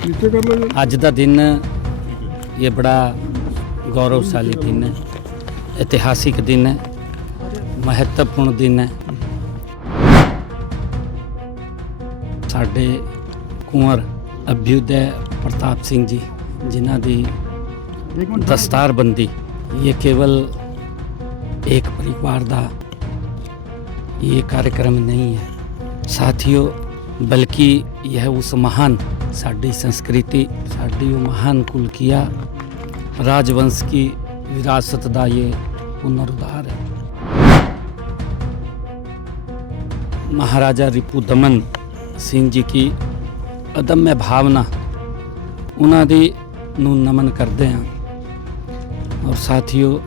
नीचे कर लो जी ਅੱਜ ਦਾ ਦਿਨ ਇਹ ਬੜਾ ਗੌਰਵਸ਼ਾਲੀ ਦਿਨ ਹੈ ਇਤਿਹਾਸਿਕ ਦਿਨ ਹੈ ਮਹੱਤਵਪੂਰਨ ਦਿਨ ਹੈ ਸਾਡੇ ਕੁੰਵਰ ਅਭਿਉਦੈ ਪ੍ਰਤਾਪ ਸਿੰਘ ਜੀ ਜਿਨ੍ਹਾਂ ਦੀ एक मिनट दस्तारबंदी ये केवल एक परिवार ਦਾ ये कार्यक्रम नहीं है ਸਾਥੀਓ ਬਲਕਿ यह उस महान ਸਾਡੀ ਸੰਸਕ੍ਰਿਤੀ, ਸਾਡੀ ਉਹ ਮਹਾਨ ਕੁਲਕੀਆ ਰਾਜਵੰਸ਼ ਕੀ ਵਿਰਾਸਤ ਦਾ ਇਹ ਪੁਨਰ ਉਧਾਰ ਹੈ। ਮਹਾਰਾਜਾ ਰਿਪੂ ਦਮਨ ਸਿੰਘ ਜੀ ਕੀ ਅਦਮਯ ਭਾਵਨਾ ਉਹਨਾਂ ਦੀ ਨੂੰ ਨਮਨ ਕਰਦੇ ਹਾਂ। ਔਰ ਸਾਥੀਓ,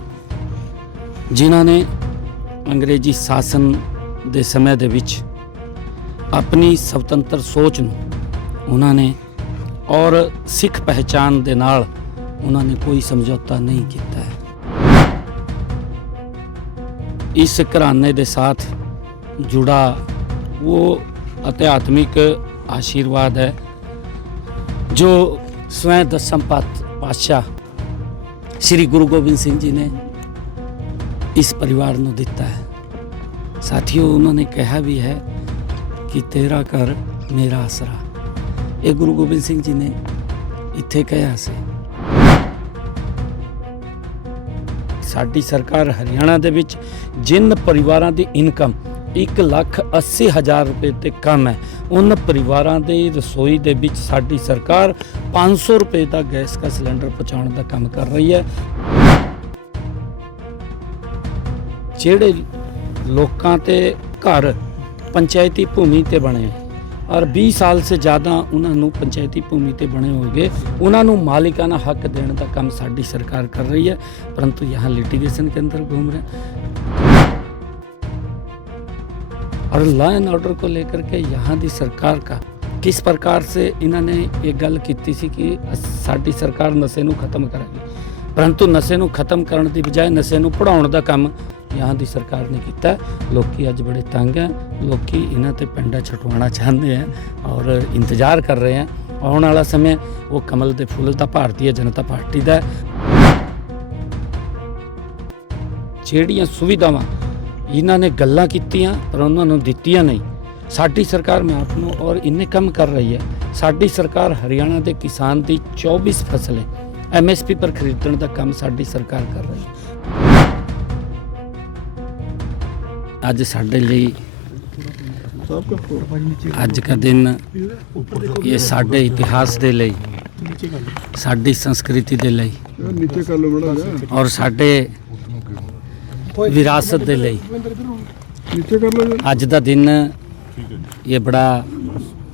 ਜਿਨ੍ਹਾਂ ਨੇ ਅੰਗਰੇਜ਼ੀ ਸ਼ਾਸਨ ਦੇ ਸਮੇਂ ਦੇ ਵਿੱਚ ਆਪਣੀ ਸੁਤੰਤਰ ਸੋਚ ਨੂੰ ਉਹਨਾਂ ਨੇ ਔਰ ਸਿੱਖ ਪਹਿਚਾਨ ਦੇ ਨਾਲ ਉਹਨਾਂ ਨੇ ਕੋਈ ਸਮਝੌਤਾ ਨਹੀਂ ਕੀਤਾ ਹੈ। ਇਸ ਘਰਾਨੇ ਦੇ ਸਾਥ ਜੁੜਾ ਉਹ ਅਧਿਆਤਮਿਕ ਆਸ਼ੀਰਵਾਦ ਹੈ, ਜੋ ਸਵੈ ਦਸਮ ਪਾਤਸ਼ਾਹ ਸ੍ਰੀ ਗੁਰੂ ਗੋਬਿੰਦ ਸਿੰਘ ਜੀ ਨੇ ਇਸ ਪਰਿਵਾਰ ਨੂੰ ਦਿੱਤਾ ਹੈ। ਸਾਥੀਓ, ਉਹਨਾਂ ਨੇ ਕਿਹਾ ਵੀ ਹੈ ਕਿ ਤੇਰਾ ਘਰ ਮੇਰਾ ਆਸਰਾ ਇਹ ਗੁਰੂ ਗੋਬਿੰਦ ਸਿੰਘ ਜੀ ਨੇ ਇੱਥੇ ਕਿਹਾ ਸੀ। ਸਾਡੀ ਸਰਕਾਰ ਹਰਿਆਣਾ ਦੇ ਵਿੱਚ ਜਿਨ ਪਰਿਵਾਰਾਂ ਦੀ ਇਨਕਮ 1 ਲੱਖ 80 ਹਜ਼ਾਰ ਰੁਪਏ ਤੇ ਕਮ ਹੈ ਉਹਨਾਂ ਪਰਿਵਾਰਾਂ ਦੇ ਰਸੋਈ ਦੇ ਵਿੱਚ ਸਾਡੀ ਸਰਕਾਰ 500 ਰੁਪਏ ਦਾ ਗੈਸ ਦਾ ਸਿਲੰਡਰ ਪਹੁੰਚਾਉਣ ਦਾ ਕੰਮ ਕਰ ਰਹੀ ਹੈ। ਜਿਹੜੇ ਲੋਕਾਂ ਤੇ ਘਰ ਪੰਚਾਇਤੀ ਭੂਮੀ ਤੇ ਬਣੇ ਔਰ 20 ਸਾਲ ਸੇ ਜ਼ਿਆਦਾ ਉਹਨਾਂ ਨੂੰ ਪੰਚਾਇਤੀ ਭੂਮੀ ਤੇ ਬਣੇ ਹੋਗੇ। ਉਹਨਾਂ ਨੂੰ ਮਾਲਿਕਾਨਾ ਹੱਕ ਦੇਣ ਦਾ ਕੰਮ ਸਾਡੀ ਸਰਕਾਰ ਕਰ ਰਹੀ ਹੈ, ਪਰੰਤੂ ਯਹਾਂ ਲਿਟੀਗੇਸ਼ਨ ਕੇ ਅੰਦਰ घूम रहे और लॉ एंड ऑर्डर को लेकर के यहाँ की सरकार का किस प्रकार से इन्होंने ये गल की सी कि ਸਾਡੀ ਸਰਕਾਰ ਨਸ਼ੇ ਨੂੰ ਖਤਮ ਕਰੇਗੀ ਪਰੰਤੂ ਨਸ਼ੇ ਨੂੰ ਖਤਮ ਕਰਨ ਦੀ ਬਜਾਏ ਨਸ਼ੇ ਨੂੰ ਪੜਾਉਣ ਦਾ ਕੰਮ यहाँ ਦੀ ਸਰਕਾਰ ਨੇ ਕੀਤਾ ਹੈ। ਲੋਕੀ ਅੱਜ ਬੜੇ ਤੰਗ ਹੈ ਲੋਕੀ ਇਹਨਾਂ ਤੇ ਪਿੰਡਾਂ ਛਟਵਾਉਣਾ ਚਾਹੁੰਦੇ ਆ ਔਰ ਇੰਤਜ਼ਾਰ ਕਰ ਰਹੇ ਆ ਆਉਣ ਵਾਲਾ ਸਮੇਂ ਉਹ ਕਮਲ ਦੇ ਫੁੱਲ ਤਾਂ ਭਾਰਤੀ ਜਨਤਾ ਪਾਰਟੀ ਦਾ ਜਿਹੜੀਆਂ ਸੁਵਿਧਾਵਾਂ ਇਹਨਾਂ ਨੇ ਗੱਲਾਂ ਕੀਤੀਆਂ ਪਰ ਉਹਨਾਂ ਨੂੰ ਦਿੱਤੀਆਂ ਨਹੀਂ ਸਾਡੀ ਸਰਕਾਰ ਮੈਂ ਆਪ ਨੂੰ ਔਰ ਇੰਨੇ ਕੰਮ ਕਰ ਰਹੀ ਹੈ ਸਾਡੀ ਸਰਕਾਰ ਹਰਿਆਣਾ ਦੇ ਕਿਸਾਨ ਦੀ 24 ਫਸਲੇ ਐਮਐਸਪੀ ਪਰ ਖਰੀਦਣ ਦਾ ਕੰਮ ਸਾਡੀ ਸਰਕਾਰ ਕਰ ਰਹੀ ਹੈ ਅੱਜ ਸਾਡੇ ਲਈ ਅੱਜ ਦਾ ਦਿਨ ਇਹ ਸਾਡੇ ਇਤਿਹਾਸ ਦੇ ਲਈ, ਸਾਡੀ ਸੰਸਕ੍ਰਿਤੀ ਦੇ ਲਈ ਔਰ ਸਾਡੇ ਵਿਰਾਸਤ ਦੇ ਲਈ। ਅੱਜ ਦਾ ਦਿਨ ਇਹ ਬੜਾ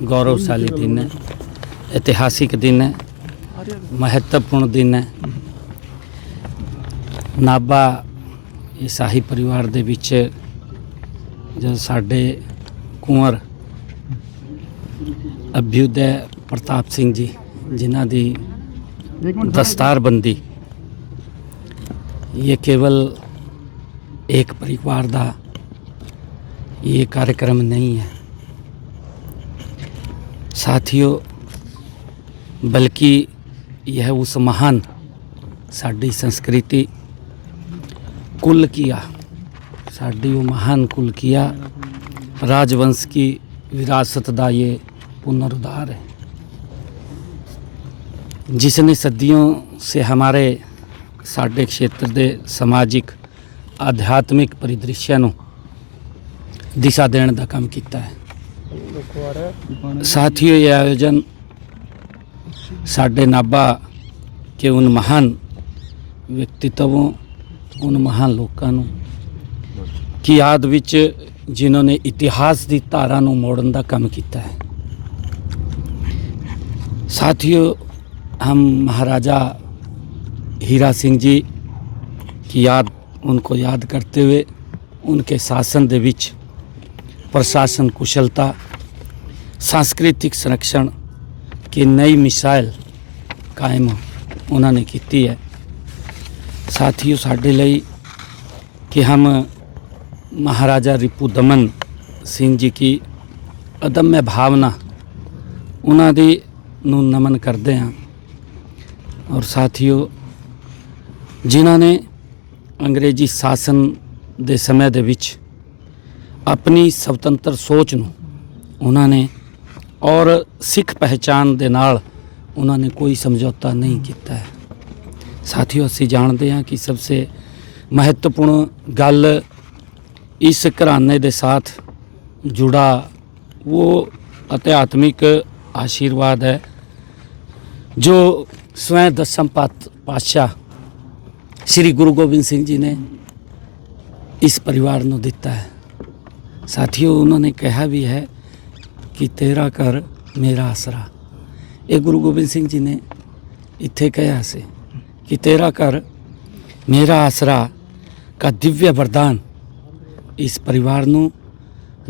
ਗੌਰਵਸ਼ਾਲੀ ਦਿਨ ਹੈ, ਇਤਿਹਾਸਿਕ ਦਿਨ ਹੈ, ਮਹੱਤਵਪੂਰਨ ਦਿਨ ਹੈ। ਨਾਬਾ ਇਹ ਪਰਿਵਾਰ ਦੇ ਵਿੱਚ ਜਦ ਸਾਡੇ ਕੁੰਵਰ ਅਭਿਉਦੈ ਪ੍ਰਤਾਪ ਸਿੰਘ ਜੀ ਜਿਨ੍ਹਾਂ ਦੀ एक मिनट दस्तारबंदी ये केवल एक परिवार का ये कार्यक्रम नहीं है साथियों बल्कि यह उस महान साडी संस्कृति कुलकिया साडी वो महान कुलकिया राजवंश की विरासत का ये पुनरुद्धार है जिसने सदियों से हमारे ਸਾਡੇ ਖੇਤਰ ਦੇ ਸਮਾਜਿਕ ਆਧਿਆਤਮਿਕ ਪਰਿਦ੍ਰਿਸ਼ਾਂ ਨੂੰ ਦਿਸ਼ਾ ਦੇਣ ਦਾ ਕੰਮ ਕੀਤਾ ਹੈ ਸਾਥੀਓ ਇਹ ਆਯੋਜਨ ਸਾਡੇ ਨਾਭਾ ਕੇ ਉਨ ਮਹਾਨ ਵਿਅਕਤੀਤਵੋਂ ਉਨ ਮਹਾਨ ਲੋਕਾਂ ਨੂੰ ਕੀ ਯਾਦ ਵਿੱਚ ਜਿਨ੍ਹਾਂ ਨੇ ਇਤਿਹਾਸ ਦੀ ਧਾਰਾ ਨੂੰ ਮੋੜਨ ਦਾ ਕੰਮ ਕੀਤਾ ਹੈ साथियों हम महाराजा हीरा सिंह जी की याद उनको याद करते हुए उनके शासन ਦੇ ਵਿੱਚ ਪ੍ਰਸ਼ਾਸਨ ਕੁਸ਼ਲਤਾ सांस्कृतिक संरक्षण की नई मिसाइल ਕਾਇਮ ਉਹਨਾਂ ਨੇ ਕੀਤੀ ਹੈ ਸਾਥੀਓ ਸਾਡੇ ਲਈ ਕਿ ਹਮ ਮਹਾਰਾਜਾ ਰਿਪੂ ਦਮਨ ਸਿੰਘ ਜੀ ਕੀ ਅਦम्य ਭਾਵਨਾ ਉਹਨਾਂ ਦੀ ਨੂੰ ਨਮਨ ਕਰਦੇ ਹਾਂ ਔਰ ਸਾਥੀਓ ਜਿਨ੍ਹਾਂ ਨੇ ਅੰਗਰੇਜ਼ੀ ਸ਼ਾਸਨ ਦੇ ਸਮੇਂ ਦੇ ਵਿੱਚ ਆਪਣੀ ਸੁਤੰਤਰ ਸੋਚ ਨੂੰ ਉਹਨਾਂ ਨੇ ਔਰ ਸਿੱਖ ਪਹਿਚਾਨ ਦੇ ਨਾਲ ਉਹਨਾਂ ਨੇ ਕੋਈ ਸਮਝੌਤਾ ਨਹੀਂ ਕੀਤਾ ਹੈ ਸਾਥੀਓ ਅਸੀਂ ਜਾਣਦੇ ਹਾਂ ਕਿ ਸਭ ਤੋਂ ਮਹੱਤਵਪੂਰਨ ਗੱਲ ਇਸ ਘਰਾਣੇ ਦੇ ਸਾਥ जुड़ा वो आध्यात्मिक आशीर्वाद है जो स्वयं दसम पात पातशाह श्री गुरु गोबिंद सिंह जी ने इस परिवार ਨੂੰ ਦਿੱਤਾ ਹੈ ਸਾਥੀਓ ਉਹਨਾਂ ਨੇ ਕਿਹਾ ਵੀ ਹੈ ਕਿ ਤੇਰਾ ਘਰ ਮੇਰਾ ਆਸਰਾ ਇਹ ਗੁਰੂ ਗੋਬਿੰਦ ਸਿੰਘ ਜੀ ਨੇ ਇੱਥੇ ਕਿਹਾ ਸੀ ਕਿ ਤੇਰਾ ਘਰ ਮੇਰਾ ਆਸਰਾ का दिव्य वरदान ਇਸ ਪਰਿਵਾਰ ਨੂੰ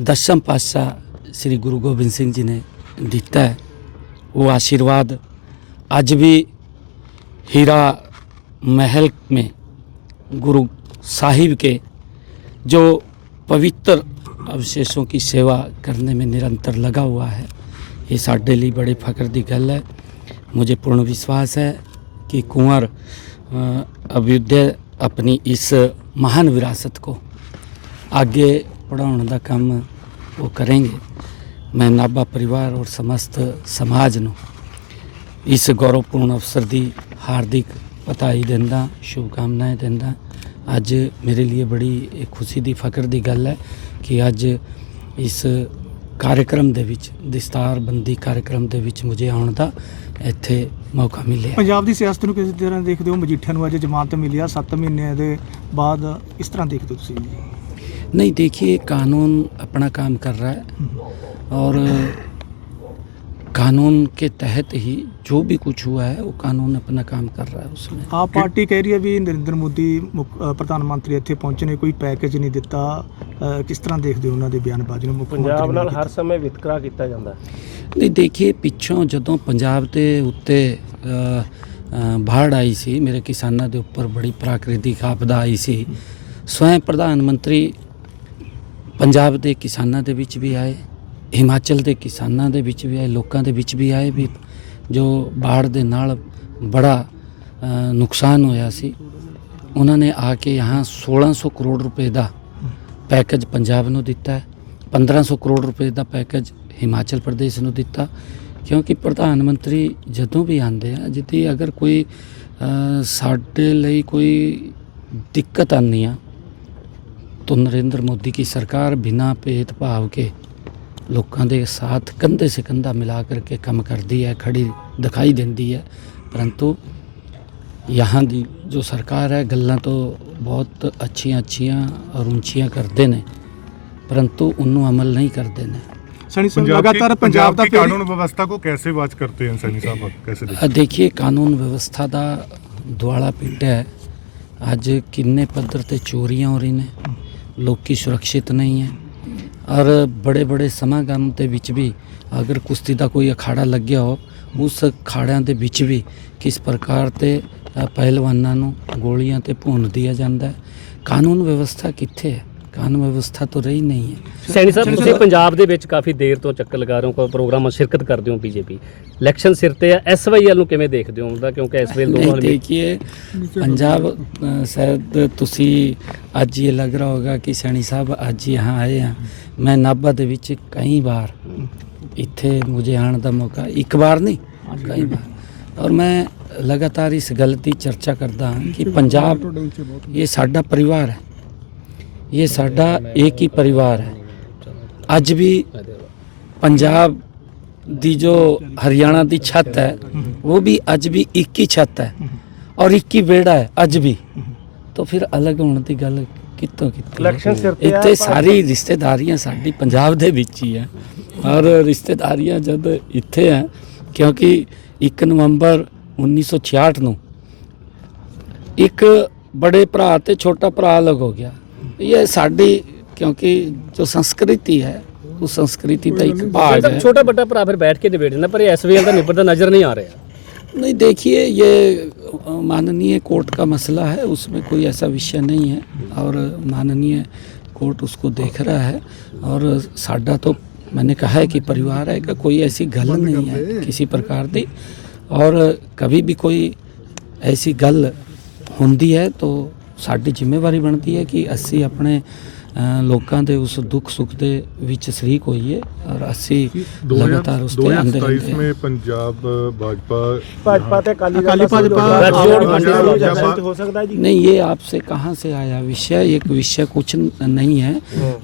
ਦਸ਼ਮ ਪਾਤਸ਼ਾਹ ਸ੍ਰੀ ਗੁਰੂ ਗੋਬਿੰਦ ਸਿੰਘ ਜੀ ਨੇ ਦਿੱਤਾ ਹੈ ਉਹ ਆਸ਼ੀਰਵਾਦ ਅੱਜ ਵੀ हीरा महल में गुरु साहिब के जो पवित्र अवशेषों की सेवा करने में निरंतर लगा हुआ है ये साढ़े लिए बड़े फख्र की गल है मुझे पूर्ण विश्वास है कि कुंवर अ, अभ्युदय अपनी इस महान विरासत को आगे पढ़ाने का काम वो करेंगे मैं नाभा परिवार और समस्त समाज ਨੂੰ ਇਸ ਗੌਰਵਪੂਰਨ ਅਵਸਰ ਦੀ ਹਾਰਦਿਕ ਵਧਾਈ ਦਿੰਦਾ ਸ਼ੁਭਕਾਮਨਾਵਾਂ ਦਿੰਦਾ ਅੱਜ ਮੇਰੇ ਲਈ ਬੜੀ ਇਹ ਖੁਸ਼ੀ ਦੀ ਫਖਰ ਦੀ ਗੱਲ ਹੈ ਕਿ ਅੱਜ ਇਸ ਕਾਰਜਕ੍ਰਮ ਦੇ ਵਿੱਚ ਦਸਤਾਰਬੰਦੀ ਕਾਰਜਕ੍ਰਮ ਦੇ ਵਿੱਚ ਮੁਝੇ ਆਉਣ ਦਾ ਇੱਥੇ ਮੌਕਾ ਮਿਲਿਆ ਪੰਜਾਬ ਦੀ ਸਿਆਸਤ ਨੂੰ ਕਿਸ ਤਰ੍ਹਾਂ ਦੇਖਦੇ ਹੋ ਮਜੀਠੀਆ ਨੂੰ ਅੱਜ ਜ਼ਮਾਨਤ ਮਿਲੀ ਆ 7 ਮਹੀਨਿਆਂ ਦੇ ਬਾਅਦ ਇਸ ਤਰ੍ਹਾਂ ਦੇਖਦੇ ਹੋ ਤੁਸੀਂ नहीं देखिए कानून अपना काम कर रहा है और कानून के तहत ही जो भी कुछ हुआ है वो कानून अपना काम कर रहा है उसमें ਆਪ ਪਾਰਟੀ ਕਹਿ ਰਹੀ ਹੈ ਵੀ ਨਰਿੰਦਰ ਮੋਦੀ ਮੁੱਖ- ਅ, ਪ੍ਰਧਾਨ ਮੰਤਰੀ ਇੱਥੇ ਪਹੁੰਚੇ ਨੇ ਕੋਈ ਪੈਕੇਜ ਨਹੀਂ ਦਿੱਤਾ ਅ, ਕਿਸ ਤਰ੍ਹਾਂ ਦੇਖਦੇ ਹੋ ਉਹਨਾਂ ਦੇ ਬਿਆਨਬਾਜ਼ੀ ਨੂੰ ਮੁੱਖ ਮੰਤਰੀ ਪੰਜਾਬ ਨੇ ਨਾਲ ਕੀਤਾ। ਹਰ ਸਮੇਂ ਵਿਤਕਰਾ ਕੀਤਾ ਜਾਂਦਾ ਹੈ ਨਹੀਂ ਦੇਖੀਏ ਪਿੱਛੋਂ ਜਦੋਂ ਪੰਜਾਬ ਦੇ ਉੱਤੇ ਅ, ਅ, ਬਾੜ ਆਈ ਸੀ ਮੇਰੇ ਕਿਸਾਨਾਂ ਦੇ ਉੱਪਰ ਬੜੀ ਪ੍ਰਾਕ੍ਰਿਤਿਕ ਆਪਦਾ ਆਈ ਸੀ ਸਵੈਂ ਪ੍ਰਧਾਨ ਮੰਤਰੀ ਪੰਜਾਬ ਦੇ ਕਿਸਾਨਾਂ ਦੇ ਵਿੱਚ ਵੀ ਆਏ, ਹਿਮਾਚਲ ਦੇ ਕਿਸਾਨਾਂ ਦੇ ਵਿੱਚ ਵੀ ਆਏ, ਲੋਕਾਂ ਦੇ ਵਿੱਚ ਵੀ ਆਏ ਵੀ ਜੋ ਬਾੜ ਦੇ ਨਾਲ ਬੜਾ ਨੁਕਸਾਨ ਹੋਇਆ ਸੀ। ਉਹਨਾਂ ਨੇ ਆ ਕੇ यहाँ 1600 ਕਰੋੜ ਰੁਪਏ ਦਾ ਪੈਕੇਜ ਪੰਜਾਬ ਨੂੰ ਦਿੱਤਾ ਹੈ। 1500 ਕਰੋੜ ਰੁਪਏ ਦਾ ਪੈਕੇਜ ਹਿਮਾਚਲ ਪ੍ਰਦੇਸ਼ ਨੂੰ ਦਿੱਤਾ। ਕਿਉਂਕਿ ਪ੍ਰਧਾਨ ਮੰਤਰੀ ਜਦੋਂ ਵੀ ਆਉਂਦੇ ਆ, ਜਿੱਦੀ ਅਗਰ ਕੋਈ ਸਾਡੇ ਲਈ ਕੋਈ ਦਿੱਕਤ ਆਉਂਦੀ ਆ तो नरेंद्र मोदी की सरकार बिना भेदभाव के ਲੋਕਾਂ ਦੇ ਸਾਥ ਕੰਧੇ ਸੇ ਕੰਧਾ ਮਿਲਾ ਕਰਕੇ ਕੰਮ ਕਰਦੀ ਹੈ ਖੜੀ ਦਿਖਾਈ ਦਿੰਦੀ ਹੈ ਪਰੰਤੂ यहाँ ਦੀ ਜੋ ਸਰਕਾਰ ਹੈ ਗੱਲਾਂ ਤੋਂ ਬਹੁਤ ਅੱਛੀਆਂ ਅੱਛੀਆਂ ਔਰ ਉੱਚੀਆਂ ਕਰਦੇ ਨੇ ਪਰੰਤੂ ਉਹਨੂੰ ਅਮਲ ਨਹੀਂ ਕਰਦੇ ਨੇ ਸਣੀ ਸਾਹਿਬ पंजाब ਲਗਾਤਾਰ की ਪੰਜਾਬ पंजाब ਦਾ की कानून व्यवस्था को कैसे वाच करते हैं सैनी साहब आप कैसे देखते ਅ ਦੇਖੀਏ ਕਾਨੂੰਨ ਵਿਵਸਥਾ ਦਾ ਦੁਆਲਾ ਪਿੱਟਿਆ ਹੈ ਅੱਜ ਕਿੰਨੇ ਪੱਧਰ ਤੇ ਚੋਰੀਆਂ ਹੋ ਰਹੀ ਨੇ ਲੋਕੀ ਸੁਰੱਖਿਅਤ ਨਹੀਂ ਹੈ। ਔਰ ਬੜੇ ਬੜੇ ਸਮਾਗਮ ਦੇ ਵਿੱਚ ਵੀ ਅਗਰ ਕੁਸ਼ਤੀ ਦਾ ਕੋਈ ਅਖਾੜਾ ਲੱਗਿਆ ਹੋ, ਉਸ ਅਖਾੜਿਆਂ ਦੇ ਵਿੱਚ ਵੀ ਕਿਸ ਪ੍ਰਕਾਰ ਤੇ ਪਹਿਲਵਾਨਾਂ ਨੂੰ ਗੋਲੀਆਂ ਤੇ ਭੁੰਨ ਦਿਆ ਜਾਂਦਾ ਹੈ। ਕਾਨੂੰਨ ਵਿਵਸਥਾ ਕਿੱਥੇ ਹੈ? ਕਾਨੂੰਨ ਵਿਵਸਥਾ ਤੋਂ ਰਹੀ ਨਹੀਂ ਹੈ। ਸੈਣੀ ਸਾਹਿਬ ਤੁਸੀਂ ਪੰਜਾਬ ਦੇ ਵਿੱਚ ਕਾਫੀ ਦੇਰ ਤੋਂ ਚੱਕਰ ਲਗਾ ਰਹੇ ਹੋ ਕੋਈ ਪ੍ਰੋਗਰਾਮਾਂ 'ਚ ਸ਼ਿਰਕਤ ਕਰਦੇ ਹੋ ਬੀਜੇਪੀ। ਇਲੈਕਸ਼ਨ ਸਿਰ ਤੇ ਹੈ ਐਸਵਾਈਐਲ ਨੂੰ ਕਿਵੇਂ ਦੇਖਦੇ ਹੋ? ਉਹਦਾ ਕਿਉਂਕਿ ਐਸਵਾਈਐਲ ਦੋ ਵਾਰ ਨਹੀਂ ਦੇਖੀਏ ਪੰਜਾਬ ਅ, ਸ਼ਾਇਦ ਤੁਸੀਂ ਅੱਜ ਇਹ ਲੱਗ ਰਿਹਾ ਹੋਗਾ ਕਿ ਸੈਣੀ ਸਾਹਿਬ ਅੱਜ ਹੀ ਹਾਂ ਆਏ ਆ। ਮੈਂ ਨਾਭਾ ਦੇ ਵਿੱਚ ਕਈ ਵਾਰ ਇੱਥੇ ਮੁਝੇ ਆਣ ਦਾ ਮੌਕਾ ਇੱਕ ਵਾਰ ਨਹੀਂ ਕਈ ਵਾਰ। ਔਰ ਮੈਂ ਲਗਾਤਾਰ ਇਸ ਗੱਲ ਦੀ ਚਰਚਾ ਕਰਦਾ ਹਾਂ ਕਿ ਪੰਜਾਬ ਇਹ ਸਾਡਾ ਪਰਿਵਾਰ ਹੈ। ਇਹ ਸਾਡਾ ਇੱਕ ਹੀ ਪਰਿਵਾਰ ਹੈ ਅੱਜ ਵੀ ਪੰਜਾਬ ਦੀ ਜੋ ਹਰਿਆਣਾ ਦੀ ਛੱਤ ਹੈ ਉਹ ਵੀ ਅੱਜ ਵੀ ਇੱਕ ਹੀ ਛੱਤ ਹੈ ਔਰ ਇੱਕ ਹੀ ਵਿਹੜਾ ਹੈ ਅੱਜ ਵੀ ਤਾਂ ਫਿਰ ਅਲੱਗ ਹੋਣ ਦੀ ਗੱਲ ਕਿੱਥੋਂ ਕੀਤੀ ਇਲੈਕਸ਼ਨ ਸਿਰ ਤੇ ਇੱਥੇ ਸਾਰੀ ਰਿਸ਼ਤੇਦਾਰੀਆਂ ਸਾਡੀ ਪੰਜਾਬ ਦੇ ਵਿੱਚ ਹੀ ਹੈ ਔਰ ਰਿਸ਼ਤੇਦਾਰੀਆਂ ਜਦ ਇੱਥੇ ਹੈ ਕਿਉਂਕਿ 1 ਨਵੰਬਰ 1966 ਨੂੰ ਇੱਕ ਬੜੇ ਭਰਾ ਤੇ ਛੋਟਾ ਭਰਾ ਅਲੱਗ ਹੋ ਗਿਆ ਇਹ ਸਾਡੀ ਕਿਉਂਕਿ ਜੋ ਸੰਸਕ੍ਰਿਤੀ ਹੈ ਉਹ ਸੰਸਕ੍ਰਿਤੀ ਦਾ ਇੱਕ ਭਾਗ ਹੈ ਛੋਟਾ ਵੱਡਾ ਭਰਾ ਫਿਰ ਬੈਠ ਕੇ ਨਿਬੇੜ ਜਾਂਦਾ ਪਰ ਇਸ ਵੇਲੇ ਦਾ ਨਿਬੜਦਾ ਨਜ਼ਰ ਨਹੀਂ ਆ ਰਿਹਾ नहीं देखिए ये अ, माननीय कोर्ट का मसला है उसमें कोई ऐसा विषय नहीं है और माननीय कोर्ट उसको देख रहा है और साडा तो मैंने कहा है कि परिवार है कि कोई ऐसी गल नहीं है किसी प्रकार की और कभी भी कोई ऐसी गल ਹੁੰਦੀ ਹੈ ਤਾਂ ਸਾਡੀ ਜ਼ਿੰਮੇਵਾਰੀ ਬਣਦੀ ਹੈ ਕਿ ਅਸੀਂ ਆਪਣੇ ਅ, ਲੋਕਾਂ ਦੇ ਉਸ ਦੁੱਖ ਸੁੱਖ ਦੇ ਵਿੱਚ ਸ਼ਰੀਕ ਹੋਈਏ ਔਰ ਅਸੀਂ ਲਗਾਤਾਰ ਉਸ ਤੇ ਆਂਦੇ 2027 ਰਹਿੰਦੇ ਹਾਂ में पंजाब भाजपा ਭਾਜਪਾ ਤੇ ਅਕਾਲੀ ਅਕਾਲੀ ਭਾਜਪਾ ਗੱਠਜੋੜ ਮੰਡੀ ਮੰਡੀ ਜਾਂ- ਹੋ ਸਕਦਾ ਜੀ नहीं ये आपसे कहाँ से आया विषय एक विषय कुछ न- नहीं है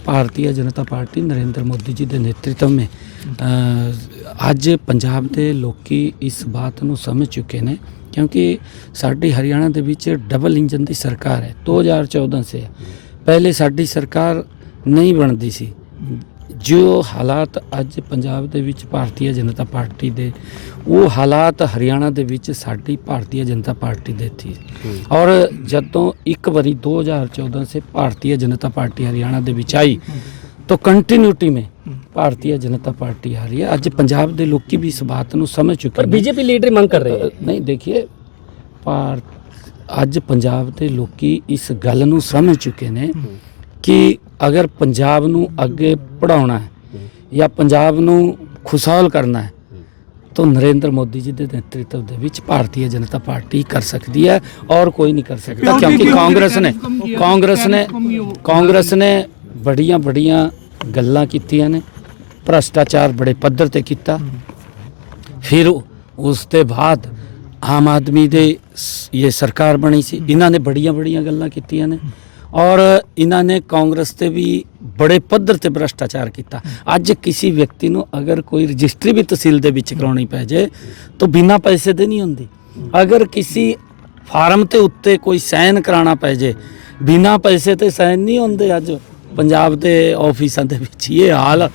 ਭਾਰਤੀ ਜਨਤਾ ਪਾਰਟੀ ਨਰਿੰਦਰ ਮੋਦੀ ਜੀ ਦੇ ਨੇਤਰਤਵ ਮੇ ਅ, ਅੱਜ ਪੰਜਾਬ ਦੇ ਲੋਕੀ ਇਸ ਬਾਤ ਨੂੰ ਸਮਝ ਚੁੱਕੇ ਨੇ ਕਿਉਂਕਿ ਸਾਡੀ ਹਰਿਆਣਾ ਦੇ ਵਿੱਚ ਡਬਲ ਇੰਜਨ ਦੀ ਸਰਕਾਰ ਹੈ 2014 ਸੇ ਪਹਿਲੇ ਸਾਡੀ ਸਰਕਾਰ ਨਹੀਂ ਬਣਦੀ ਸੀ ਜੋ ਹਾਲਾਤ ਅੱਜ ਪੰਜਾਬ ਦੇ ਵਿੱਚ ਭਾਰਤੀ ਜਨਤਾ ਪਾਰਟੀ ਦੇ ਉਹ ਹਾਲਾਤ ਹਰਿਆਣਾ ਦੇ ਵਿੱਚ ਸਾਡੀ ਭਾਰਤੀ ਜਨਤਾ ਪਾਰਟੀ ਦੇ ਸੀ ਔਰ ਜਦੋਂ ਇੱਕ ਵਾਰੀ 2014 ਸੇ ਭਾਰਤੀ ਜਨਤਾ ਪਾਰਟੀ ਹਰਿਆਣਾ ਦੇ ਵਿੱਚ ਆਈ तो कंटिन्यूटी में ਭਾਰਤੀ ਜਨਤਾ ਪਾਰਟੀ ਆ ਰਹੀ ਹੈ। ਅੱਜ ਪੰਜਾਬ ਦੇ ਲੋਕੀ ਵੀ ਇਸ ਬਾਤ ਨੂੰ ਸਮਝ ਚੁੱਕੇ ਪਰ ਬੀਜੇਪੀ ਲੀਡਰ ਮੰਗ ਕਰ ਰਹੇ ਨਹੀਂ ਦੇਖੀਏ ਭਾਰਤ ਅੱਜ ਪੰਜਾਬ ਦੇ ਲੋਕੀ ਇਸ ਗੱਲ ਨੂੰ ਸਮਝ ਚੁੱਕੇ ਨੇ ਕਿ ਅਗਰ ਪੰਜਾਬ ਨੂੰ ਅੱਗੇ ਪੜਾਉਣਾ ਹੈ ਜਾਂ ਪੰਜਾਬ ਨੂੰ ਖੁਸ਼ਹਾਲ ਕਰਨਾ ਹੈ ਤਾਂ ਨਰਿੰਦਰ ਮੋਦੀ ਜੀ ਦੇ ਨੇਤਰਤਵ ਦੇ ਵਿੱਚ ਭਾਰਤੀ ਜਨਤਾ ਪਾਰਟੀ ਕਰ ਸਕਦੀ ਹੈ ਔਰ ਕੋਈ ਨਹੀਂ ਕਰ ਸਕਦਾ। ਕਿਉਂਕਿ ਕਾਂਗਰਸ ਨੇ ਕਾਂਗਰਸ ਨੇ ਕਾਂਗਰਸ ਨੇ ਬੜੀਆਂ ਬੜੀਆਂ ਗੱਲਾਂ ਕੀਤੀਆਂ ਨੇ। ਭ੍ਰਸ਼ਟਾਚਾਰ ਬੜੇ ਪੱਧਰ ਤੇ ਕੀਤਾ। ਫਿਰ ਉਸ ਤੋਂ ਬਾਅਦ ਆਮ ਆਦਮੀ ਦੇ ਇਹ ਸਰਕਾਰ ਬਣੀ ਸੀ। ਇਹਨਾਂ ਨੇ ਬੜੀਆਂ ਬੜੀਆਂ ਗੱਲਾਂ ਕੀਤੀਆਂ ਨੇ। ਔਰ ਇਹਨਾਂ ਨੇ ਕਾਂਗਰਸ ਤੇ ਵੀ ਬੜੇ ਪੱਧਰ ਤੇ ਭ੍ਰਸ਼ਟਾਚਾਰ ਕੀਤਾ। ਅੱਜ ਕਿਸੇ ਵਿਅਕਤੀ ਨੂੰ ਅਗਰ ਕੋਈ ਰਜਿਸਟਰੀ ਵੀ ਤਹਿਸੀਲ ਦੇ ਵਿੱਚ ਕਰਾਉਣੀ ਪੈ ਜੇ ਤਾਂ ਬਿਨਾਂ ਪੈਸੇ ਦੇ ਨਹੀਂ ਹੁੰਦੀ। ਅਗਰ ਕਿਸੇ ਫਾਰਮ ਤੇ ਉੱਤੇ ਕੋਈ ਸਾਈਨ ਕਰਾਉਣਾ ਪੈ ਜੇ ਬਿਨਾਂ ਪੈਸੇ ਤੇ ਸਾਈਨ ਨਹੀਂ ਹੁੰਦੇ ਅੱਜ। ਪੰਜਾਬ ਦੇ ਆਫਿਸਾਂ ਦੇ ਵਿੱਚ ਇਹ ਹਾਲ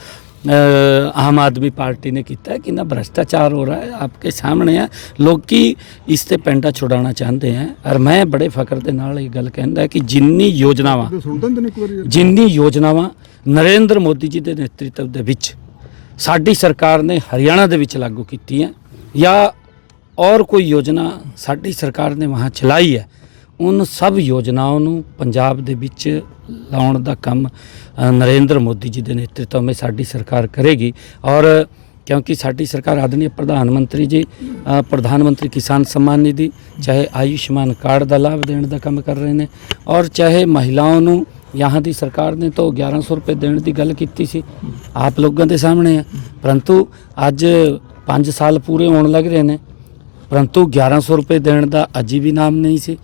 ਆਮ ਆਦਮੀ ਪਾਰਟੀ ਨੇ ਕੀਤਾ ਕਿ ਨਾ भ्रष्टाचार ਹੋ ਰਿਹਾ है आपके ਸਾਹਮਣੇ ਆ ਲੋਕੀ ਇਸ ਤੇ ਪੈਂਟਾ ਛੁਡਾਉਣਾ ਚਾਹੁੰਦੇ ਆ ਔਰ ਮੈਂ ਬੜੇ ਫਕਰ ਦੇ ਨਾਲ ਇਹ ਗੱਲ ਕਹਿੰਦਾ ਕਿ ਜਿੰਨੀ ਯੋਜਨਾਵਾਂ ਜਿੰਨੀ ਯੋਜਨਾਵਾਂ ਨਰਿੰਦਰ ਮੋਦੀ ਜੀ ਦੇ ਨੇਤਰਤਵ ਦੇ ਵਿੱਚ ਸਾਡੀ ਸਰਕਾਰ ਨੇ ਹਰਿਆਣਾ ਦੇ ਵਿੱਚ ਲਾਗੂ ਕੀਤੀ ਹੈ ਜਾਂ ਔਰ ਕੋਈ ਯੋਜਨਾ ਸਾਡੀ ਸਰਕਾਰ ਨੇ ਵਹਾਂ ਚਲਾਈ ਹੈ ਉਹਨਾਂ ਸਭ ਯੋਜਨਾਵਾਂ ਨੂੰ ਪੰਜਾਬ ਦੇ ਵਿੱਚ ਲਾਉਣ ਦਾ ਕੰਮ ਨਰਿੰਦਰ ਮੋਦੀ ਜੀ ਦੇ ਨੇਤਰਤਵ ਵਿੱਚ ਸਾਡੀ ਸਰਕਾਰ ਕਰੇਗੀ ਔਰ ਕਿਉਂਕਿ ਸਾਡੀ ਸਰਕਾਰ ਆਦਰਣੀ ਪ੍ਰਧਾਨ ਮੰਤਰੀ ਜੀ ਅ, ਪ੍ਰਧਾਨ ਮੰਤਰੀ ਕਿਸਾਨ सम्मान ਨਿਧੀ ਚਾਹੇ ਆਯੁਸ਼ਮਾਨ ਕਾਰਡ ਦਾ ਲਾਭ ਦੇਣ ਦਾ ਕੰਮ ਕਰ ਰਹੇ ਨੇ ਔਰ ਚਾਹੇ ਮਹਿਲਾਵਾਂ ਨੂੰ यहाँ ਦੀ ਸਰਕਾਰ ਨੇ ਤਾਂ 1100 ਰੁਪਏ ਦੇਣ ਦੀ ਗੱਲ ਕੀਤੀ ਸੀ ਆਪ ਲੋਕਾਂ ਦੇ ਸਾਹਮਣੇ ਹੈ ਪਰੰਤੂ ਅੱਜ 5 ਸਾਲ ਪੂਰੇ ਹੋਣ ਲੱਗ ਰਹੇ ਨੇ ਪਰੰਤੂ 1100 ਰੁਪਏ ਦੇਣ ਦਾ ਅਜੀ ਵੀ ਨਾਮ ਨਹੀਂ ਸੀ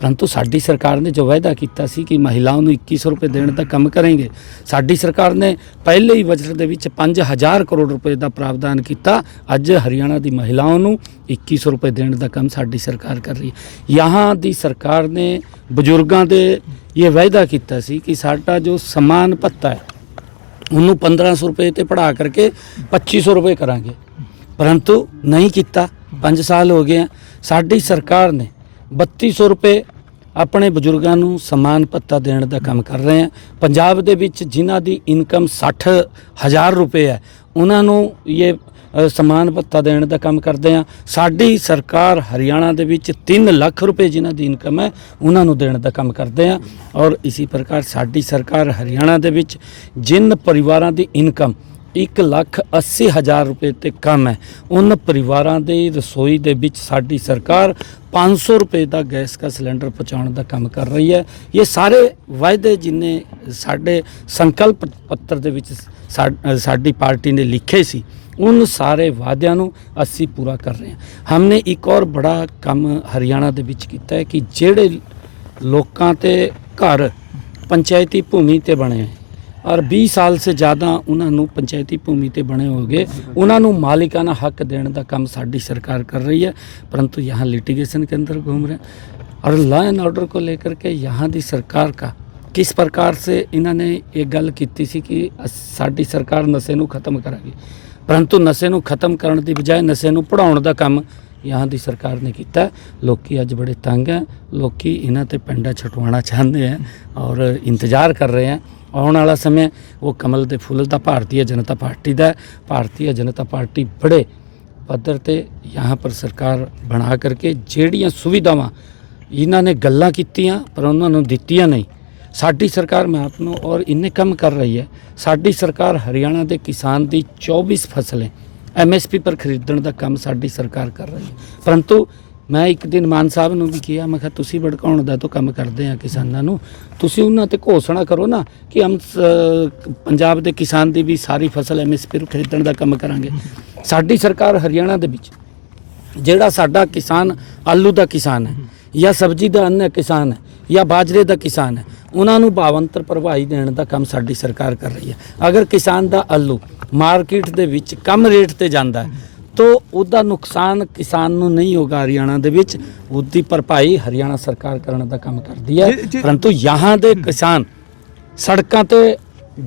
ਪਰੰਤੂ ਸਾਡੀ ਸਰਕਾਰ ਨੇ ਜੋ ਵਾਅਦਾ ਕੀਤਾ ਸੀ ਕਿ ਮਹਿਲਾਵਾਂ ਨੂੰ 2100 ਰੁਪਏ ਦੇਣ ਦਾ ਕੰਮ ਕਰਾਂਗੇ ਸਾਡੀ ਸਰਕਾਰ ਨੇ ਪਹਿਲੇ ਹੀ ਬਜਟ ਦੇ ਵਿੱਚ 5000 ਕਰੋੜ ਰੁਪਏ ਦਾ ਪ੍ਰਾਵਧਾਨ ਕੀਤਾ। ਅੱਜ ਹਰਿਆਣਾ ਦੀ ਮਹਿਲਾਵਾਂ ਨੂੰ 2100 ਰੁਪਏ ਦੇਣ ਦਾ ਕੰਮ ਸਾਡੀ ਸਰਕਾਰ ਕਰ ਰਹੀ ਹੈ। ਯਹਾਂ ਦੀ ਸਰਕਾਰ ਨੇ ਬਜ਼ੁਰਗਾਂ ਦੇ ਇਹ ਵਾਅਦਾ ਕੀਤਾ ਸੀ ਕਿ ਸਾਡਾ ਜੋ ਸਮਾਨ ਭੱਤਾ ਹੈ, ਉਹਨੂੰ 1500 ਰੁਪਏ ਤੇ ਪੜਾ ਕਰਕੇ 2500 ਰੁਪਏ ਕਰਾਂਗੇ। ਪਰੰਤੂ ਨਹੀਂ ਕੀਤਾ 5 ਸਾਲ ਹੋ ਗਏ ਸਾਡੀ ਸਰਕਾਰ ਨੇ 3200 ਰੁਪਏ ਆਪਣੇ ਬਜ਼ੁਰਗਾਂ ਨੂੰ ਸਮਾਨ ਪੱਤਾ ਦੇਣ ਦਾ ਕੰਮ ਕਰ ਰਹੇ ਹਾਂ। ਪੰਜਾਬ ਦੇ ਵਿੱਚ ਜਿਨ੍ਹਾਂ ਦੀ ਇਨਕਮ 60 ਹਜ਼ਾਰ ਰੁਪਏ ਹੈ, ਉਹਨਾਂ ਨੂੰ ਇਹ ਸਮਾਨ ਭੱਤਾ ਦੇਣ ਦਾ ਕੰਮ ਕਰਦੇ ਆ ਸਾਡੀ ਸਰਕਾਰ ਹਰਿਆਣਾ ਦੇ ਵਿੱਚ 3 ਲੱਖ ਰੁਪਏ ਜਿਨ੍ਹਾਂ ਦੀ ਇਨਕਮ ਹੈ, ਉਹਨਾਂ ਨੂੰ ਦੇਣ ਦਾ ਕੰਮ ਕਰਦੇ ਆ ਔਰ ਇਸੇ ਪ੍ਰਕਾਰ ਸਾਡੀ ਸਰਕਾਰ ਹਰਿਆਣਾ ਦੇ ਵਿੱਚ ਜਿਨ ਪਰਿਵਾਰਾਂ ਦੀ ਇਨਕਮ 1 ਲੱਖ 80 ਹਜ਼ਾਰ ਰੁਪਏ ਤੇ ਕਮ ਹੈ। ਉਹਨਾਂ ਪਰਿਵਾਰਾਂ ਦੇ ਰਸੋਈ ਦੇ ਵਿੱਚ ਸਾਡੀ ਸਰਕਾਰ 500 ਰੁਪਏ ਦਾ ਗੈਸ ਦਾ ਸਿਲੰਡਰ ਪਹੁੰਚਾਉਣ ਦਾ ਕੰਮ ਕਰ ਰਹੀ ਹੈ। ਇਹ ਸਾਰੇ ਵਾਅਦੇ ਜਿਨੇ ਸਾਡੇ ਸੰਕਲਪ ਪੱਤਰ ਦੇ ਵਿੱਚ ਸਾਡੀ ਪਾਰਟੀ ਨੇ ਲਿਖੇ ਸੀ, ਉਨ ਸਾਰੇ ਵਾਅਦਿਆਂ ਨੂੰ ਅਸੀਂ ਪੂਰਾ ਕਰ ਰਹੇ ਹਾਂ। ਹਮਨੇ ਇੱਕ ਔਰ ਬੜਾ ਕੰਮ ਹਰਿਆਣਾ ਦੇ ਵਿੱਚ ਕੀਤਾ ਹੈ ਕਿ ਜਿਹੜੇ ਲੋਕਾਂ ਤੇ ਘਰ ਪੰਚਾਇਤੀ ਭੂਮੀ ਤੇ ਬਣੇ ਹੈ ਔਰ 20 ਸਾਲ ਸੇ ਜ਼ਿਆਦਾ ਉਹਨਾਂ ਨੂੰ ਪੰਚਾਇਤੀ ਭੂਮੀ ਤੇ ਬਣੇ ਹੋਗੇ। ਉਹਨਾਂ ਨੂੰ ਮਾਲਿਕਾਨਾ ਹੱਕ ਦੇਣ ਦਾ ਕੰਮ ਸਾਡੀ ਸਰਕਾਰ ਕਰ ਰਹੀ ਹੈ, ਪਰੰਤੂ ਯਹਾਂ ਲਿਟੀਗੇਸ਼ਨ के अंदर घूम रहे हैं और लॉ एंड ऑर्डर को लेकर के यहाँ की सरकार का किस प्रकार से इन्होंने एक गल की सी कि ਸਾਡੀ ਸਰਕਾਰ ਨਸ਼ੇ ਨੂੰ ਖਤਮ ਕਰਾਂਗੀ। ਪਰੰਤੂ ਨਸ਼ੇ ਨੂੰ ਖਤਮ ਕਰਨ ਦੀ ਬਜਾਏ ਨਸ਼ੇ ਨੂੰ ਪੜਾਉਣ ਦਾ ਕੰਮ ਯਹਾਂ ਦੀ ਸਰਕਾਰ ਨੇ ਕੀਤਾ। ਲੋਕੀ ਅੱਜ ਬੜੇ ਤੰਗ ਹੈ, ਲੋਕੀ ਇਹਨਾਂ ਤੇ ਪਿੰਡਾਂ ਛਟਵਾਉਣਾ ਚਾਹੁੰਦੇ ਆ ਔਰ ਇੰਤਜ਼ਾਰ ਕਰ ਰਹੇ ਆ ਆਉਣ ਵਾਲਾ ਸਮੇਂ ਉਹ ਕਮਲ ਦੇ ਫੁੱਲ ਦਾ ਭਾਰਤੀ ਜਨਤਾ ਪਾਰਟੀ ਦਾ ਭਾਰਤੀ ਜਨਤਾ ਪਾਰਟੀ ਬੜੇ ਪੱਧਰ ਤੇ यहाँ ਪਰ ਸਰਕਾਰ ਬਣਾ ਕਰਕੇ ਜਿਹੜੀਆਂ ਸੁਵਿਧਾਵਾਂ ਇਹਨਾਂ ਨੇ ਗੱਲਾਂ ਕੀਤੀਆਂ, ਪਰ ਉਹਨਾਂ ਨੂੰ ਦਿੱਤੀਆਂ ਨਹੀਂ। ਸਾਡੀ ਸਰਕਾਰ ਮੈਂ ਆਪ ਨੂੰ ਔਰ ਇੰਨੇ ਕੰਮ ਕਰ ਰਹੀ ਹੈ। ਸਾਡੀ ਸਰਕਾਰ ਹਰਿਆਣਾ ਦੇ ਕਿਸਾਨ ਦੀ 24 ਫਸਲਾਂ ਐਮਐਸਪੀ ਪਰ ਖਰੀਦਣ ਦਾ ਕੰਮ ਸਾਡੀ ਸਰਕਾਰ ਕਰ ਰਹੀ ਹੈ। ਪਰੰਤੂ ਮੈਂ ਇੱਕ ਦਿਨ ਮਾਨ ਸਾਹਿਬ ਨੂੰ ਵੀ ਕਿਹਾ, ਮੈਂ ਕਿਹਾ, ਤੁਸੀਂ ਭੜਕਾਉਣ ਦਾ ਤਾਂ ਕੰਮ ਕਰਦੇ ਆ ਕਿਸਾਨਾਂ ਨੂੰ। ਤੁਸੀਂ ਉਹਨਾਂ ਤੇ ਘੋਸ਼ਣਾ ਕਰੋ ਨਾ ਕਿ ਹਮ ਸ- ਪੰਜਾਬ ਦੇ ਕਿਸਾਨ ਦੀ ਵੀ ਸਾਰੀ ਫਸਲ ਐਮਐਸਪੀ ਨੂੰ ਖਰੀਦਣ ਦਾ ਕੰਮ ਕਰਾਂਗੇ। ਸਾਡੀ ਸਰਕਾਰ ਹਰਿਆਣਾ ਦੇ ਵਿੱਚ, ਜਿਹੜਾ ਸਾਡਾ ਕਿਸਾਨ ਆਲੂ ਦਾ ਕਿਸਾਨ ਹੈ, ਜਾਂ ਸਬਜ਼ੀ ਦਾ ਅੰਨ ਕਿਸਾਨ ਹੈ, ਜਾਂ ਬਾਜਰੇ ਦਾ ਕਿਸਾਨ ਹੈ, ਉਹਨਾਂ ਨੂੰ ਭਾਵੰਤਰ ਪ੍ਰਭਾਈ ਦੇਣ ਦਾ ਕੰਮ ਸਾਡੀ ਸਰਕਾਰ ਕਰ ਰਹੀ ਹੈ। ਅਗਰ ਕਿਸਾਨ ਦਾ ਆਲੂ ਮਾਰਕੀਟ ਦੇ ਵਿੱਚ ਕਮ ਰੇਟ ਤੇ ਜਾਂਦਾ ਹੈ ਤੋ ਉਹਦਾ ਨੁਕਸਾਨ ਕਿਸਾਨ ਨੂੰ ਨਹੀਂ ਹੋਗਾ ਹਰਿਆਣਾ ਦੇ ਵਿੱਚ ਉਹਦੀ ਭਰਪਾਈ ਹਰਿਆਣਾ ਸਰਕਾਰ ਕਰਨ ਦਾ ਕੰਮ ਕਰਦੀ ਹੈ। ਪਰੰਤੂ ਯਹਾਂ ਦੇ ਕਿਸਾਨ ਸੜਕਾਂ ਤੇ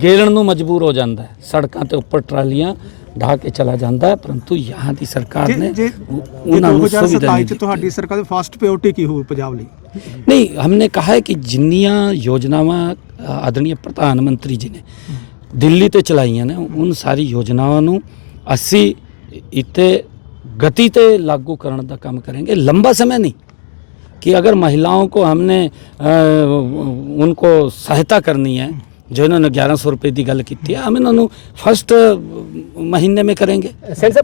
ਗੇਲਣ ਨੂੰ ਮਜਬੂਰ ਹੋ ਜਾਂਦਾ ਹੈ। ਸੜਕਾਂ ਤੇ ਉੱਪਰ ਟਰਾਲੀਆਂ ਢਾ ਕੇ ਚਲਾ ਜਾਂਦਾ ਹੈ। ਪਰੰਤੂ ਯਹਾਂ ਦੀ ਸਰਕਾਰ ਨੇ ਉਹਨਾਂ ਨੂੰ ਸੁਵਿਧਾ 2027 ਨਹੀਂ ਤੁਹਾਡੀ ਸਰਕਾਰ ਦੀ ਫਸਟ ਪ੍ਰਾਇੋਰਟੀ ਕੀ ਹੋਊ ਪੰਜਾਬ ਲਈ? ਨਹੀਂ ਹਮਨੇ ਕਹਾ ਹੈ ਕਿ ਜਿੰਨੀਆਂ ਯੋਜਨਾਵਾਂ ਆਦਰਣੀय ਪ੍ਰਧਾਨ ਮੰਤਰੀ ਜੀ ਨੇ ਦਿੱਲੀ ਤੇ ਚਲਾਈਆਂ ਨੇ ਉਨ ਸਾਰੀ ਯੋਜਨਾਵਾਂ ਨੂੰ ਅਸੀਂ इतने गति से लागू करने का काम करेंगे लंबा समय नहीं कि अगर महिलाओं को हमने आ, उनको सहायता करनी है ਜੋ ਇਹਨਾਂ ਨੇ 1100 ਰੁਪਏ ਦੀ ਗੱਲ ਕੀਤੀ ਆ ਹਮ ਇਹਨਾਂ ਨੂੰ ਫਸਟ ਮਹੀਨੇ ਮੇ ਕਰਾਂਗੇ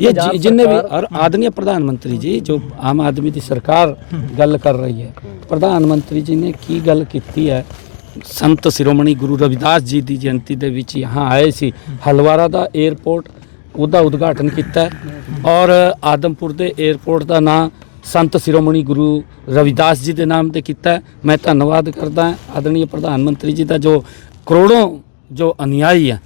ਇਹ ਜਿੰਨੇ ਵੀ ਔਰ ਆਦਮੀ ਪ੍ਰਧਾਨ ਮੰਤਰੀ ਜੀ ਜੋ ਆਮ ਆਦਮੀ ਦੀ ਸਰਕਾਰ ਗੱਲ ਕਰ ਰਹੀ ਹੈ ਪ੍ਰਧਾਨ ਮੰਤਰੀ ਜੀ ਨੇ ਕੀ ਗੱਲ ਕੀਤੀ ਹੈ? ਸੰਤ ਸਿਰੋਮਣੀ ਗੁਰੂ ਰਵਿਦਾਸ ਜੀ ਦੀ ਜਯੰਤੀ ਦੇ ਵਿੱਚ ਯਹਾਂ ਆਏ ਸੀ ਹਲਵਾਰਾ ਦਾ 에ਅਰਪੋਰਟ ਉਹਦਾ ਉਦਘਾਟਨ ਕੀਤਾ ਔਰ ਆਦਮਪੁਰ ਦੇ 에어ਪੋਰਟ ਦਾ ਨਾਮ ਸੰਤ ਸਿਰੋਮਣੀ ਗੁਰੂ ਰਵਿਦਾਸ ਜੀ ਦੇ ਨਾਮ ਤੇ ਕੀਤਾ ਮੈਂ ਧੰਨਵਾਦ ਕਰਦਾ ਆਦਰਣੀ ਪ੍ਰਧਾਨ ਮੰਤਰੀ ਜੀ ਦਾ ਜੋ ਕਰੋੜੋਂ ਜੋ ਅਨਿਆਈ ਹੈ,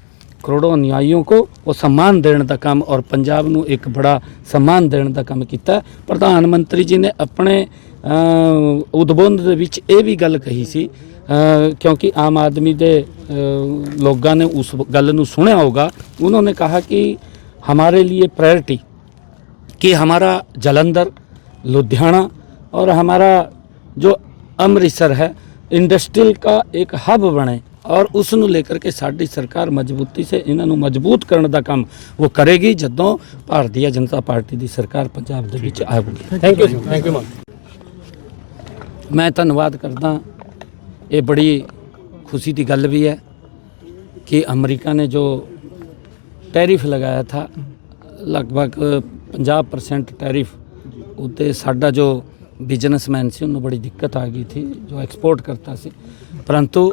ਕਰੋੜੋਂ ਅਨਿਆਈਆਂ ਕੋ ਉਹ ਸਨਮਾਨ ਦੇਣ ਦਾ ਕੰਮ ਔਰ ਪੰਜਾਬ ਨੂੰ ਇੱਕ ਬੜਾ ਸਨਮਾਨ ਦੇਣ ਦਾ ਕੰਮ ਕੀਤਾ ਪ੍ਰਧਾਨ ਮੰਤਰੀ ਜੀ ਨੇ ਆਪਣੇ ਉਦਬੰਧ ਦੇ ਵਿੱਚ ਇਹ ਵੀ ਗੱਲ ਕਹੀ ਸੀ ਕਿਉਂਕਿ ਆਮ ਆਦਮੀ ਦੇ ਲੋਕਾਂ ਨੇ ਉਸ ਗੱਲ ਨੂੰ ਸੁਣਿਆ ਹੋਗਾ ਉਹਨਾਂ ਨੇ ਕਿਹਾ ਕਿ हमारे लिए प्रायोरिटी कि हमारा जलंधर लुधियाना और हमारा जो अमृतसर है इंडस्ट्रियल का एक हब बने ਔਰ ਉਸ ਨੂੰ ਲੈਕਰ ਕੇ ਸਾਡੀ ਸਰਕਾਰ ਮਜ਼ਬੂਤੀ ਸੇ ਇਹਨਾਂ ਨੂੰ ਮਜ਼ਬੂਤ ਕਰਨ ਦਾ ਕੰਮ ਉਹ ਕਰੇਗੀ ਜਦੋਂ ਭਾਰਤੀ ਜਨਤਾ ਪਾਰਟੀ ਦੀ ਸਰਕਾਰ ਪੰਜਾਬ ਦੇ ਵਿੱਚ ਆਵੇਗੀ thank you thank you Mann ਮੈਂ ਧੰਨਵਾਦ ਕਰਦਾ ਇਹ ਬੜੀ ਖੁਸ਼ੀ ਦੀ ਗੱਲ ਵੀ ਹੈ ਕਿ ਅਮਰੀਕਾ ਨੇ ਜੋ ਟੈਰਿਫ ਲਗਾਇਆ ਥਾ, ਲਗਭਗ 50% ਟੈਰਿਫ ਉੱਤੇ ਸਾਡਾ ਜੋ ਬਿਜ਼ਨਸਮੈਨ ਸੀ, ਉਹਨੂੰ ਬੜੀ ਦਿੱਕਤ ਆ ਗਈ ਥੀ, ਜੋ ਐਕਸਪੋਰਟ ਕਰਤਾ ਸੀ। ਪਰੰਤੂ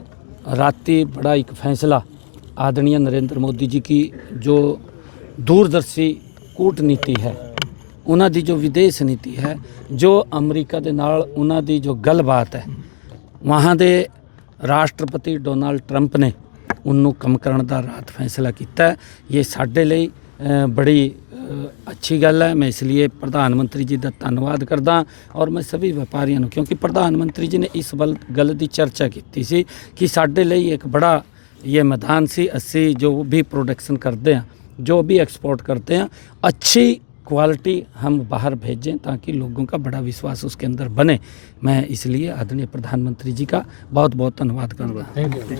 ਰਾਤੀ ਬੜਾ ਇੱਕ ਫੈਸਲਾ ਆਦਰਣੀय ਨਰਿੰਦਰ ਮੋਦੀ ਜੀ ਕੀ ਜੋ ਦੂਰਦਰਸ਼ੀ ਕੂਟਨੀਤੀ ਹੈ, ਉਹਨਾਂ ਦੀ ਜੋ ਵਿਦੇਸ਼ ਨੀਤੀ ਹੈ, ਜੋ ਅਮਰੀਕਾ ਦੇ ਨਾਲ ਉਹਨਾਂ ਦੀ ਜੋ ਗੱਲਬਾਤ ਹੈ, ਵਹਾਂ ਦੇ ਰਾਸ਼ਟਰਪਤੀ ਡੋਨਾਲਡ ਟਰੰਪ ਨੇ ਉਹਨੂੰ ਕੰਮ ਕਰਨ ਦਾ ਰਾਤ ਫੈਸਲਾ ਕੀਤਾ ਹੈ ਇਹ ਸਾਡੇ ਲਈ ਅ, ਬੜੀ ਅ, ਅੱਛੀ ਗੱਲ ਹੈ ਮੈਂ ਇਸ ਲਈ ਪ੍ਰਧਾਨ ਮੰਤਰੀ ਜੀ ਦਾ ਧੰਨਵਾਦ ਕਰਦਾ ਔਰ ਮੈਂ ਸਭੀ ਵਪਾਰੀਆਂ ਨੂੰ ਕਿਉਂਕਿ ਪ੍ਰਧਾਨ ਮੰਤਰੀ ਜੀ ਨੇ ਇਸ ਵੱਲ ਗੱਲ ਦੀ ਚਰਚਾ ਕੀਤੀ ਸੀ ਕਿ ਸਾਡੇ ਲਈ ਇੱਕ ਬੜਾ ਇਹ ਮੈਦਾਨ ਸੀ ਅਸੀਂ ਜੋ ਵੀ प्रोडक्शन करते हैं जो भी एक्सपोर्ट करते हैं अच्छी क्वालिटी हम बाहर भेजें ताकि लोगों का बड़ा विश्वास उसके अंदर बने मैं इसलिए आदरणीय प्रधानमंत्री जी का बहुत बहुत धन्यवाद करता हूँ ਥੈਂਕ ਯੂ